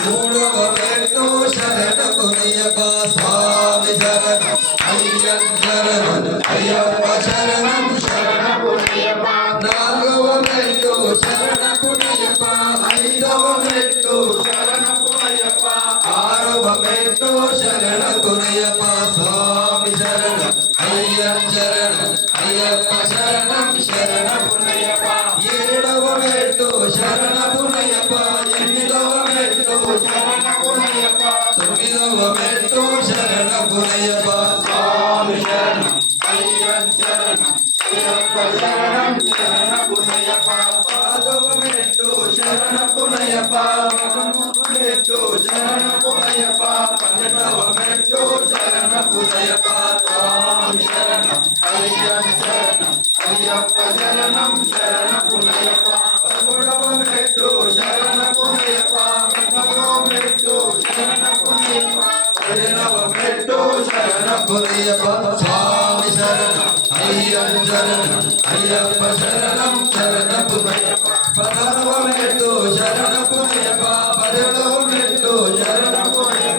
మూడవ మెట్టు శరణపునయ్యప్ప స్వామి శరణం అయ్యప్ప శరణం అయ్యప్ప శరణం శరణపునయ్యప్ప నాలుగవ మెట్టు శరణపునయ్యప్ప ఐదవ మెట్టు శరణపునయ్యప్ప ఆరవ మెట్టు శరణపునయ్యప్ప స్వామి శరణం అయ్యప్ప శరణం అయ్యప్ప శరణం శరణపునయ్యప్ప ఏడవ మెట్టు శరణపునయ్యప్ప ఎనిమిదవ మెట్టు శరణపునయ్యప్ప తొమ్మిదవ మెట్టు శరణపునయ్యప్ప స్వామి శరణం అయ్యప్ప శరణం అయ్యప్ప శరణం శరణపునయ్యప్ప పదవ మెట్టు శరణపునయ్యప్ప మెట్టు శరణపునయ్యప్ప పన్నెండవ మెట్టు శరణపునయ్యప్ప స్వామి శరణం అయ్యప్ప శరణం అయ్యప్ప శరణం శరణపునయ్యప్ప పదమూడవ మెట్టు శరణపునయ్యప్ప పద్నాలుగవ మెట్టు శరణపునయ్యప్ప పదిహేనవ మెట్టు శరణపునయ్యప్ప స్వామి శరణం అయ్యప్ప శరణం అయ్యప్ప శరణం శరణపునయ్యప్ప పదహారవ మెట్టు శరణపునయ్యప్ప పదిహేడవ మెట్టు శరణపునయ్యప్ప